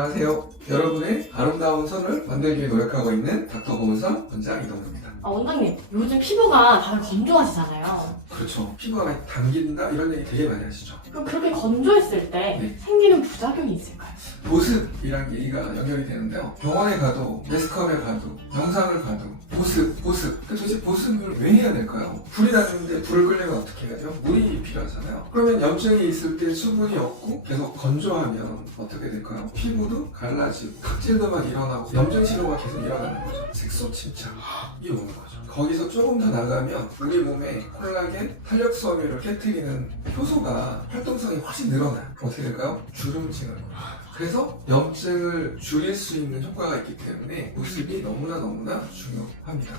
안녕하세요. 여러분의 아름다운 선을 만들기 위해 노력하고 있는 닥터 고은선 원장 이동입니다. 원장님, 요즘 피부가 다들 건조하시잖아요. 그렇죠. 피부가 많이 당긴다 이런 얘기 되게 많이 하시죠. 그럼 그렇게 건조했을 때 네. 생기는 부작용이 있을까요? 보습이란 얘기가 연결이 되는데요. 병원에 가도, 매스컴에 가도, 영상을 봐도 보습. 도대체 보습을 왜 해야 될까요? 불이 났는데 불을 끄려면 어떻게 해야죠? 물이 필요하잖아요. 그러면 염증이 있을 때 수분이 없고 계속 건조하면 어떻게 될까요? 피부도 갈라지고 각질도 막 일어나고 염증 치료가 계속 일어나는 거죠. 색소 침착이 오는 거죠. 거기서 조금 더 나가면 우리 몸에 콜라겐, 탄력섬유를 깨트리는 효소가 활동성이 훨씬 늘어나요. 어떻게 될까요? 주름증을 거예요. 그래서 염증을 줄일 수 있는 효과가 있기 때문에 보습이 너무나 중요합니다.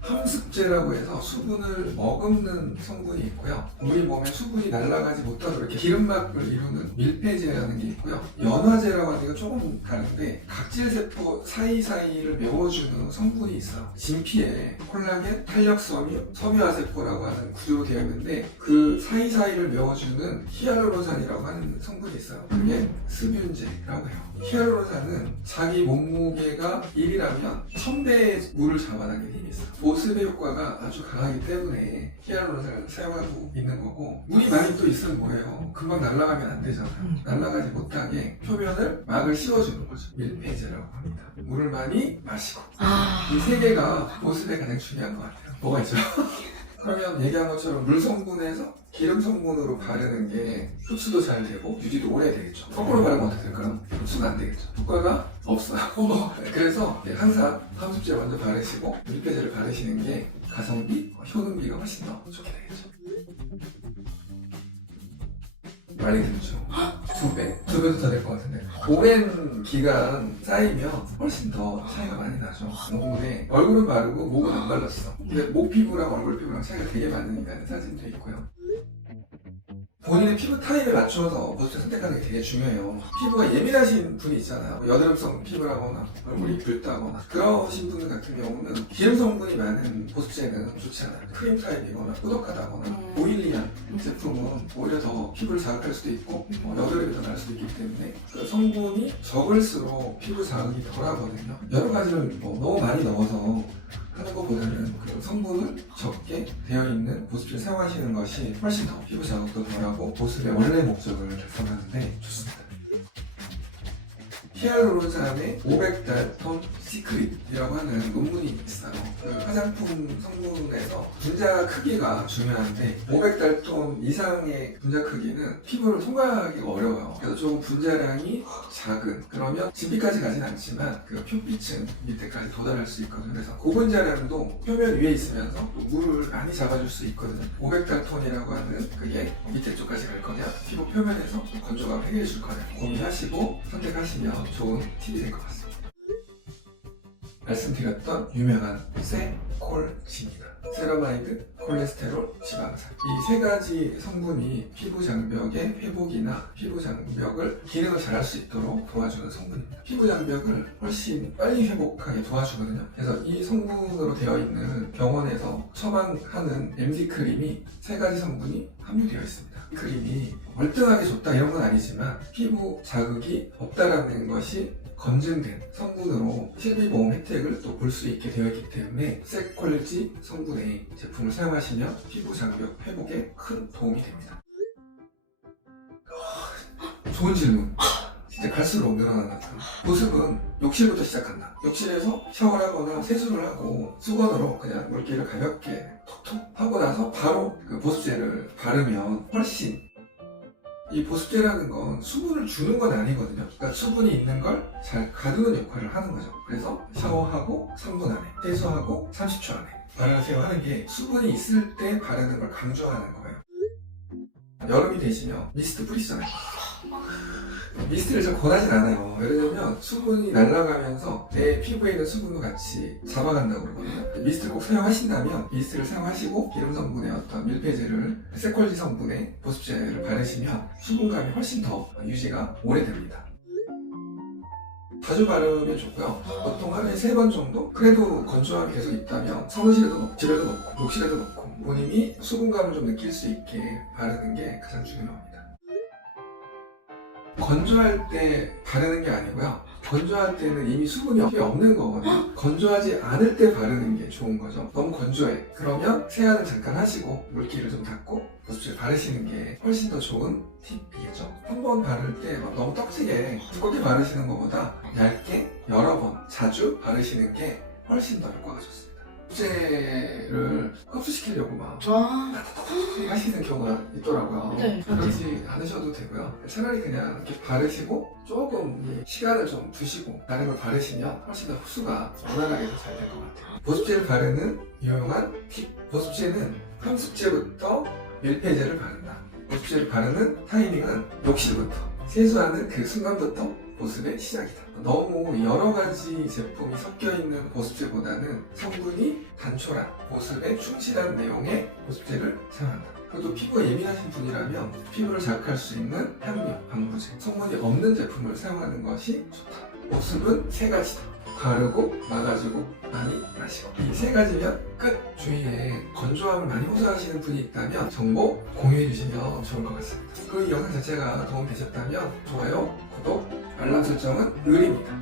함습제라고 해서 수분을 머금는 성분이 있고요. 우리 몸에 수분이 날아가지 못하도록 이렇게 기름막을 이루는 밀폐제라는 게 있고요. 연화제라고 하는 게 조금 다른데 각질세포 사이사이를 메워주는 성분이 있어요. 진피에 콜라겐, 탄력섬유, 섬유화세포라고 하는 구조로 되어 있는데 그 사이사이를 메워주는 히알루론산이라고 하는 성분이 있어요. 그게 습윤제라고 해요. 히알루론산은 자기 몸무게가 1이라면 1000배의 물을 잡아당기는 힘이 있어요. 보습의 효과가 아주 강하기 때문에 히알루론산을 사용하고 있는 거고, 물이 많이 또 있으면 뭐예요? 금방 날아가면 안 되잖아요. 날아가지 못하게 표면을 막을 씌워주는 거죠. 밀폐제라고 합니다. 물을 많이 마시고. 이 세 개가 보습에 가장 중요한 것 같아요. 뭐가 있죠? 그러면 얘기한 것처럼 물 성분에서 기름 성분으로 바르는 게 흡수도 잘 되고 유지도 오래 되겠죠. 거꾸로 바르면 어떻게 될까요? 흡수가 안 되겠죠. 효과가 없어요. 그래서 항상 함습제 먼저 바르시고 밀폐제를 바르시는 게 가성비, 효능비가 훨씬 더 좋게 되겠죠. 많이 들죠. 2배? 2배도 더 될 것 같은데. 오랜 기간 쌓이면 훨씬 더 차이가 많이 나죠. 몸에 얼굴은 바르고 목은 안 발랐어. 근데 목 피부랑 얼굴 피부랑 차이가 되게 많으니까 사진도 있고요. 본인의 피부 타입에 맞춰서 보습제 선택하는 게 되게 중요해요. 피부가 예민하신 분이 있잖아요. 여드름성 피부라거나 얼굴이 붉다거나 그러신 분들 같은 경우는 기름 성분이 많은 보습제는 좋지 않아요. 크림 타입이거나 꾸덕하다거나 오일리한 제품은 오히려 더 피부를 자극할 수도 있고 여드름이 더 날 수도 있기 때문에 그 성분이 적을수록 피부 자극이 덜하거든요. 여러 가지를 너무 많이 넣어서 하는 것보다는 그 성분을 적게 되어 있는 보습제를 사용하시는 것이 훨씬 더 피부 자극도 덜하고 보습의 원래 목적을 달성하는데 좋습니다. 히알루론산의 500달톤 시크릿이라고 하는 논문이 있어요. 그 화장품 성분에서 분자 크기가 중요한데 500달톤 이상의 분자 크기는 피부를 통과하기가 어려워요. 그래서 조금 분자량이 작은, 그러면 진피까지 가진 않지만 그 표피층 밑에까지 도달할 수 있거든요. 그래서 고분자량도 표면 위에 있으면서 또 물을 많이 잡아줄 수 있거든요. 500달톤이라고 하는 그게 밑에 쪽까지 갈 거냐, 피부 표면에서 건조감을 해결해 줄 거냐 고민하시고 선택하시면 좋은 팁이 될 것 같습니다. 말씀드렸던 유명한 세콜진입니다. 세라마이드, 콜레스테롤, 지방산. 이 세 가지 성분이 피부 장벽의 회복이나 피부 장벽을 기능을 잘할 수 있도록 도와주는 성분입니다. 피부 장벽을 훨씬 빨리 회복하게 도와주거든요. 그래서 이 성분으로 되어 있는 병원에서 처방하는 MD 크림이 세 가지 성분이 함유되어 있습니다. 크림이 월등하게 좋다 이런 건 아니지만 피부 자극이 없다라는 것이 검증된 성분으로 실비보험 혜택을 또 볼 수 있게 되어 있기 때문에 세콜지 성분의 제품을 사용하시면 피부 장벽 회복에 큰 도움이 됩니다. 좋은 질문. 진짜 갈수록 늘어나는 것 같아요. 보습은 욕실부터 시작한다. 욕실에서 샤워를 하거나 세수를 하고 수건으로 그냥 물기를 가볍게 톡톡 하고 나서 바로 그 보습제를 바르면 훨씬, 이 보습제라는 건 수분을 주는 건 아니거든요. 그러니까 수분이 있는 걸 잘 가두는 역할을 하는 거죠. 그래서 샤워하고 3분 안에, 세수하고 30초 안에 바르세요 하는 게 수분이 있을 때 바르는 걸 강조하는 거예요. 여름이 되시면 미스트 뿌리시잖아요. 미스트를 좀 권하진 않아요. 왜냐면 수분이 날아가면서 내 피부에 있는 수분도 같이 잡아간다고 그러거든요. 미스트를 꼭 사용하신다면 미스트를 사용하시고 기름 성분의 어떤 밀폐제를, 세콜지 성분의 보습제를 바르시면 수분감이 훨씬 더 유지가 오래됩니다. 자주 바르면 좋고요. 보통 하루에 3번 정도? 그래도 건조함이 계속 있다면 사무실에도 넣고 집에도 넣고 욕실에도 넣고 본인이 수분감을 좀 느낄 수 있게 바르는 게 가장 중요합니다. 건조할 때 바르는 게 아니고요. 건조할 때는 이미 수분이 없는 거거든요. 건조하지 않을 때 바르는 게 좋은 거죠. 너무 건조해. 그러면 세안을 잠깐 하시고 물기를 좀 닦고 보습제를 바르시는 게 훨씬 더 좋은 팁이겠죠. 한 번 바를 때 막 너무 떡지게 두껍게 바르시는 것보다 얇게 여러 번 자주 바르시는 게 훨씬 더 효과가 좋습니다. 보습제를 흡수시키려고 막 하시는 경우가 있더라고요. 네. 그러지 않으셔도 되고요. 차라리 그냥 이렇게 바르시고 조금 이 시간을 좀 두시고 다른 걸 바르시면 훨씬 더 흡수가 원활하게 더 잘 될 것 같아요. 보습제를 바르는 유용한 팁. 보습제는 함습제부터 밀폐제를 바른다. 보습제를 바르는 타이밍은 욕실부터. 세수하는 그 순간부터 보습의 시작이다. 너무 여러 가지 제품이 섞여 있는 보습제보다는 성분이 단촐한 보습에 충실한 내용의 보습제를 사용한다. 그리고 피부가 예민하신 분이라면 피부를 자극할 수 있는 향료, 방부제, 성분이 없는 제품을 사용하는 것이 좋다. 보습은 세 가지다. 바르고, 막아주고, 많이 마시고. 이 세 가지면 끝! 주위에 건조함을 많이 호소하시는 분이 있다면 정보 공유해 주시면 좋을 것 같습니다. 그리고 이 영상 자체가 도움되셨다면 좋아요, 구독, 알람 설정은 의리입니다.